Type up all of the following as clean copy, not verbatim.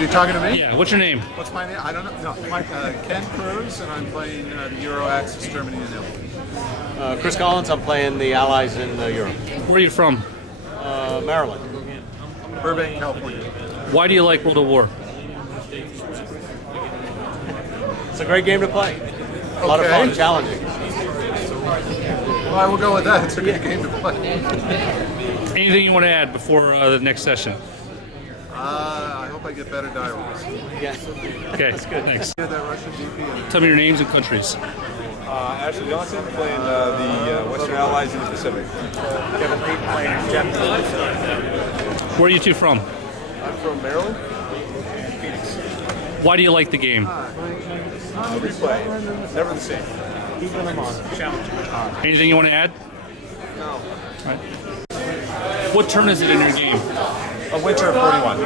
Are you talking to me? Yeah, what's your name? What's my name? I don't know. No, Ken Cruz, and I'm playing the Euro Axis, Germany and Italy. Chris Collins, I'm playing the Allies in Europe. Where are you from? Maryland. Burbank, California. Why do you like World of War? It's a great game to play. A lot of fun, challenging. Well, I will go with that. It's a good game to play. Anything you want to add before the next session? I hope I get better die rolls. Yeah. Okay, that's good. Thanks. That Russian DP. Tell me your names and countries. Ashley Johnson playing the Western Allies in the Pacific. Kevin Reed playing Japanese. Where are you two from? I'm from Maryland. Why do you like the game? Replay. Never the same. Challenging. Anything you want to add? No. All right. What turn is it in your game? A winter of 41.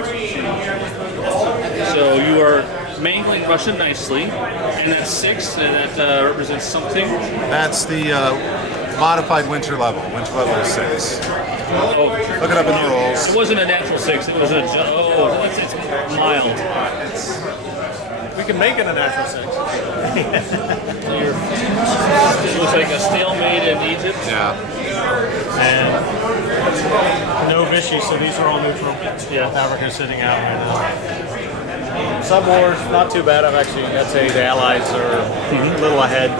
So you are mangling Russian nicely, and that's 6, and that represents something. That's the modified winter level. Winter level is 6. Oh, Look it up in the rules. it wasn't a natural 6. It was a it's mild. We can make it a natural 6. It was like a stalemate in Egypt. Yeah. And no Vichy, so these are all neutral. Yeah. South Africa sitting out here now. Sub wars, not too bad. I'd say the Allies are a little ahead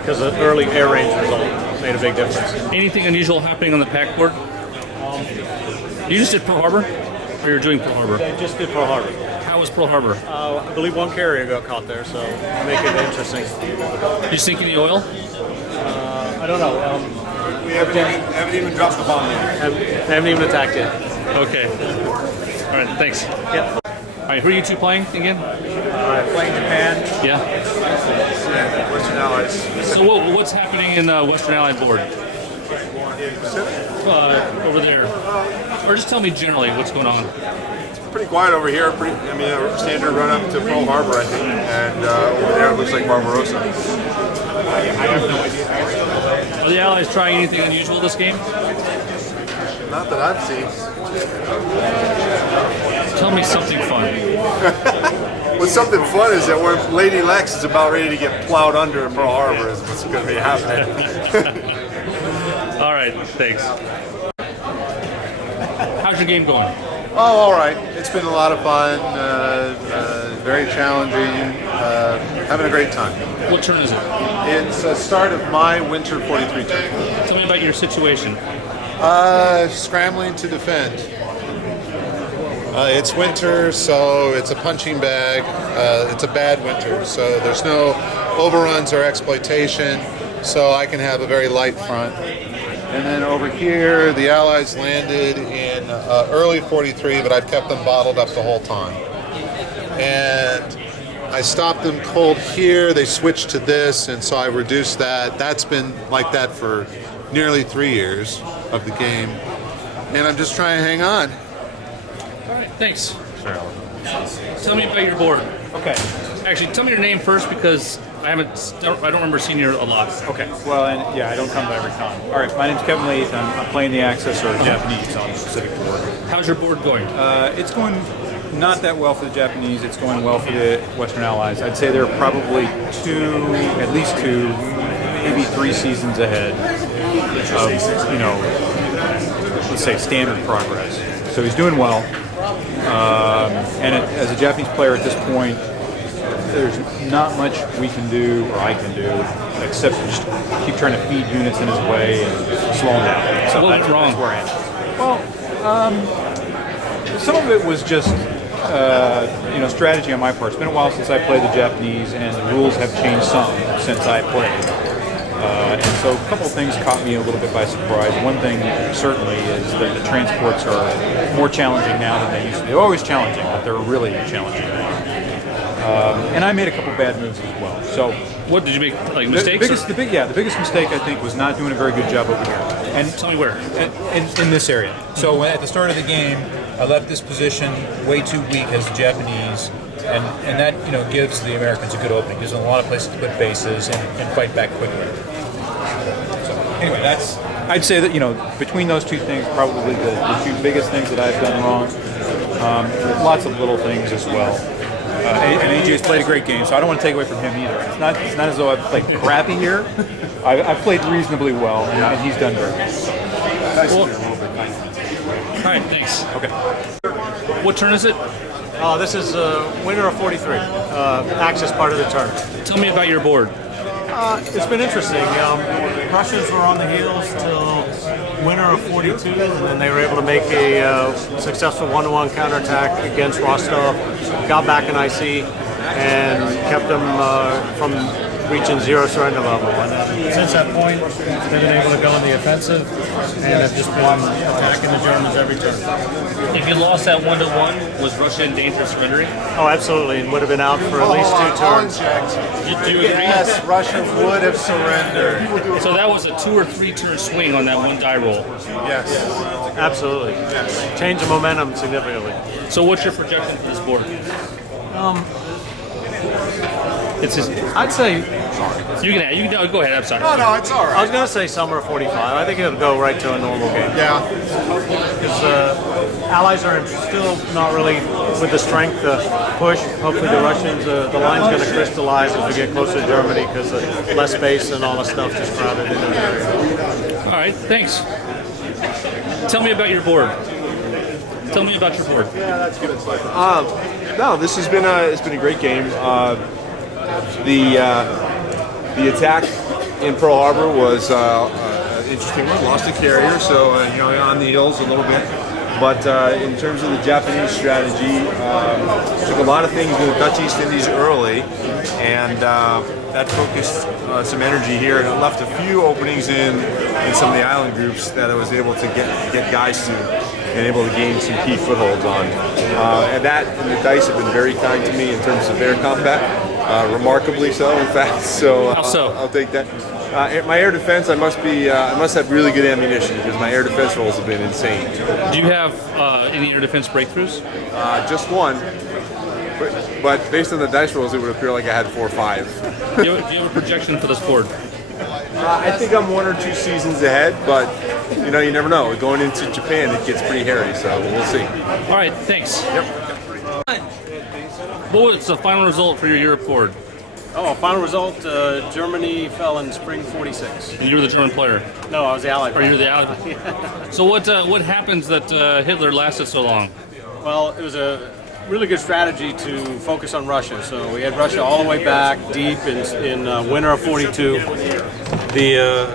because the early air range result made a big difference. Anything unusual happening on the pack board? You just did Pearl Harbor? Or you're doing Pearl Harbor? They just did Pearl Harbor. How was Pearl Harbor? I believe one carrier got caught there, so make it interesting. You sink any oil? I don't know. We haven't even dropped the bomb yet. Haven't even attacked yet. Okay. All right, thanks. Yep. All right, who are you two playing again? Playing Japan. Yeah. Western Allies. So what's happening in the Western Allied board? Over there. Or just tell me generally what's going on. Pretty quiet over here. A standard run up to Pearl Harbor, I think. And over there it looks like Barbarossa. I have no idea. Are the Allies trying anything unusual this game? Not that I've seen. Tell me something fun. What's something fun is that when Lady Lex is about ready to get plowed under in Pearl Harbor is what's going to be happening. All right, thanks. How's your game going? Oh, all right. It's been a lot of fun. Very challenging. Having a great time. What turn is it? It's the start of my winter 43 turn. Tell me about your situation. Scrambling to defend. It's winter, so it's a punching bag. It's a bad winter, so there's no overruns or exploitation, so I can have a very light front. And then over here, the Allies landed in early 43, but I've kept them bottled up the whole time. And I stopped them cold here, they switched to this, and so I reduced that. That's been like that for nearly 3 years of the game. And I'm just trying to hang on. All right, thanks. Tell me about your board. Okay. Actually, tell me your name first because I don't remember seeing you a lot. Okay. Well, and yeah, I don't come to every con. All right. My name's Kevin Leith. I'm playing the Axis or Japanese on the Pacific board. How's your board going? It's going not that well for the Japanese. It's going well for the Western Allies. I'd say they're probably at least two, maybe 3 seasons ahead of, let's say, standard progress. So he's doing well. And as a Japanese player at this point, there's not much we can do, or I can do, except just keep trying to feed units in his way and slow him down. So What went wrong? That's where I am. Well, some of it was just strategy on my part. It's been a while since I played the Japanese, and the rules have changed some since I played. And so a couple of things caught me a little bit by surprise. One thing certainly is that the transports are more challenging now than they used to be. They're always challenging, but they're really challenging now. And I made a couple bad moves as well. So What did you make? Like mistakes? The biggest mistake I think was not doing a very good job over here. And tell me where. In this area. So at the start of the game, I left this position way too weak as the Japanese, and that gives the Americans a good opening. Gives them a lot of places to put bases and fight back quickly. So anyway, I'd say that between those two things, probably the two biggest things that I've done wrong. Lots of little things as well. And AJ's played a great game, so I don't want to take away from him either. It's not as though I've played crappy here. I've played reasonably well, and he's done great. Well, all right, thanks. Okay. What turn is it? This is winner of 43. Axis part of the turn. Tell me about your board. It's been interesting. Russians were on the heels till winner of 42, and then they were able to make a successful 1-to-1 counterattack against Rostov, got back in IC, and kept them from reaching zero surrender level. And since that point, they've been able to go on the offensive and have just been attacking the Germans every turn. If you lost that 1-to-1, was Russia in danger of surrendering? Oh, absolutely, and would have been out for at least 2 turns. Do you agree? Yes, Russia would have surrendered. So that was a 2 or 3 turn swing on that one die roll. Yes. Absolutely. Change the momentum significantly. So what's your projection for this board? It's just, I'd say, you can go ahead. I'm sorry. No, it's all I right. was going to say summer of 45. I think it'll go right to a normal game. Yeah. Because Allies are still not really with the strength to push. Hopefully the Russians, the line's going to crystallize as we get closer to Germany because less space and all the stuff just crowded in there. All right, thanks. Tell me about your board. Tell me about your board. No, this has been it's been a great game. The attack in Pearl Harbor was an interesting one. Lost a carrier, so on the heels a little bit. But in terms of the Japanese strategy, took a lot of things in the Dutch East Indies early, and that focused some energy here. And it left a few openings in some of the island groups that I was able to get guys to and able to gain some key footholds on. And the dice have been very kind to me in terms of air combat. Remarkably so, in fact. So, How so? I'll take that. My air defense, I must have really good ammunition because my air defense rolls have been insane. Do you have any air defense breakthroughs? Just one, but based on the dice rolls, it would appear like I had 4 or 5. Do you have a projection for this board? I think I'm 1 or 2 seasons ahead, but you never know. Going into Japan, it gets pretty hairy, so we'll see. All right, thanks. Yep. What was the final result for your Europe board? Oh, final result, Germany fell in spring 46. You were the German player, No, I was the Allied. or you were the Allied. So what happens that Hitler lasted so long? Well, it was a really good strategy to focus on Russia. So we had Russia all the way back deep in winter of 42. The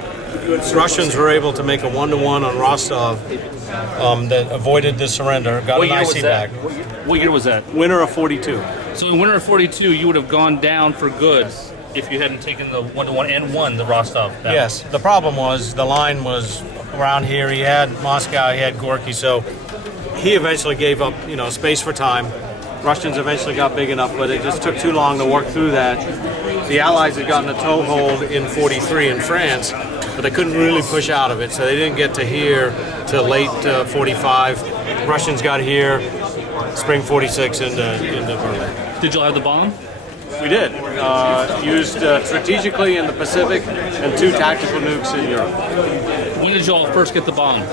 Russians were able to make a 1-to-1 on Rostov that avoided the surrender, got What an year was IC that? back. What year was that? Winter of 42. So in winter of 42, you would have gone down for good if you hadn't taken the 1-to-1 and won the Rostov battle. Yes, the problem was the line was around here. He had Moscow, he had Gorky, so he eventually gave up, space for time. Russians eventually got big enough, but it just took too long to work through that. The Allies had gotten a toehold in 43 in France, but they couldn't really push out of it, so they didn't get to here till late 45. Russians got here, spring 46 into Berlin. Did you all have the bomb? We did. Used strategically in the Pacific and 2 tactical nukes in Europe. When did you all first get the bomb?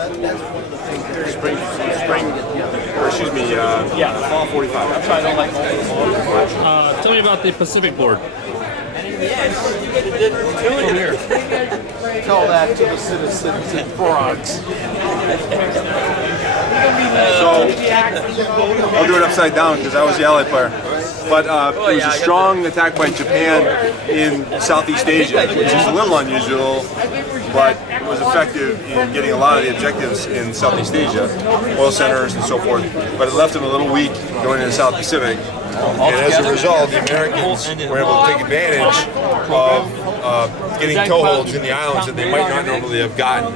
Fall 45. Tell me about the Pacific board. Over here. Tell that to the citizens in France. I'll do it upside down because I was the Allied player. But it was a strong attack by Japan in Southeast Asia, which is a little unusual, but it was effective in getting a lot of the objectives in Southeast Asia, oil centers and so forth. But it left them a little weak going into the South Pacific. And as a result, the Americans were able to take advantage of getting toeholds in the islands that they might not normally have gotten.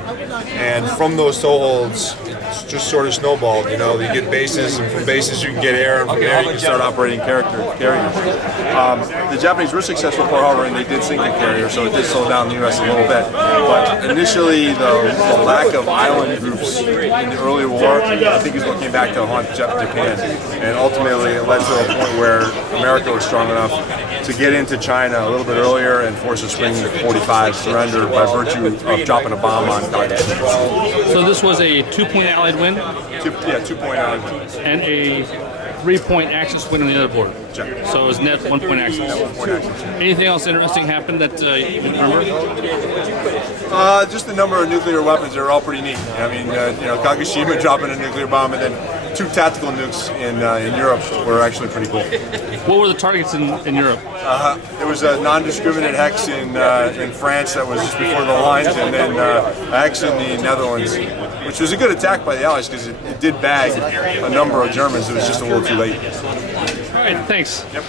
And from those toeholds, it's just sort of snowballed. You get bases, and from bases you can get air, and from there you can start operating carriers. The Japanese were successful at Pearl Harbor, and they did sink a carrier, so it did slow down the U.S. a little bit. But initially, the lack of island groups in the early war, I think, is what came back to haunt Japan. And ultimately, it led to a point where America was strong enough to get into China a little bit earlier and force a spring 45 surrender by virtue of dropping a bomb on Kaga. So this was a 2-point allied win 2-point out. and a 3-point Axis win on the other board. Check. So it was net 1-point Axis. Anything else interesting happened that you remember? Just the number of nuclear weapons are all pretty neat. I mean, Kagoshima dropping a nuclear bomb and then 2 tactical nukes in Europe were actually pretty cool. What were the targets in Europe? There was a non-discriminate hex in France that was just before the lines, and then a hex in the Netherlands, which was a good attack by the Allies because it did bag a number of Germans. It was just a little too late. All right, thanks. Yep.